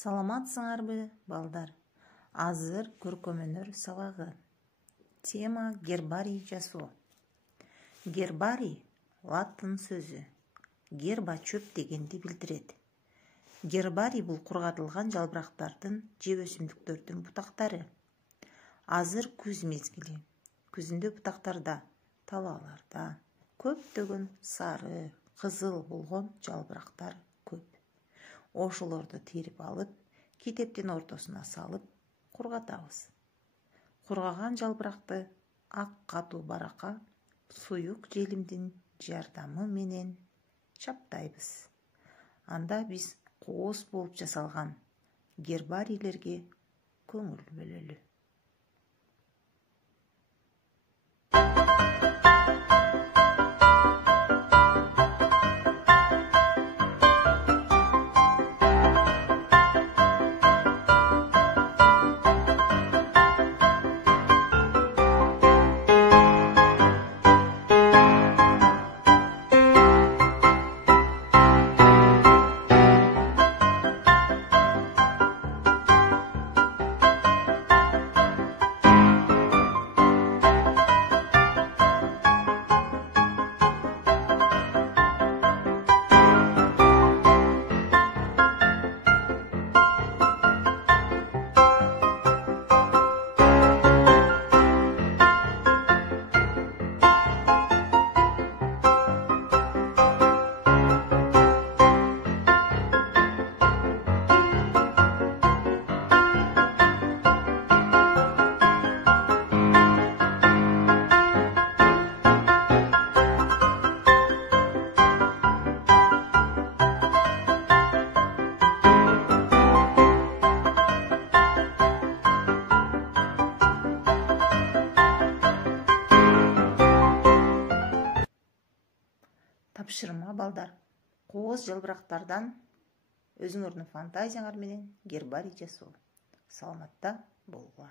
Саламатсыңарбы, балдар? Азыр көркөмөнөр сабагы. Тема гербарий жасоо. Гербарий латын сөзү. Герба чөп дегенди билдирет. Гербарий бул кургатылган жалбырактардын же өсүмдүктөрдүн бутактары. Азыр күз мезгили. Күзүндө бутактарда, талааларда көптөгөн сары, кызыл болгон жалбырактар көп. Ошолорду терип алып, китептин ортосуна салып, кургатабыз. Кургаган жалбыракты ак катуу баракка суюк желимдин жардамы менен чаптайбыз. Анда биз кооз болуп жасалган гербарийлерге көңүл бөлөлү. Тапшырма балдар. Кооз жалбырактардан өзүңөрдүн фантазияңар менен гербарий жасоо. Саламатта болгула.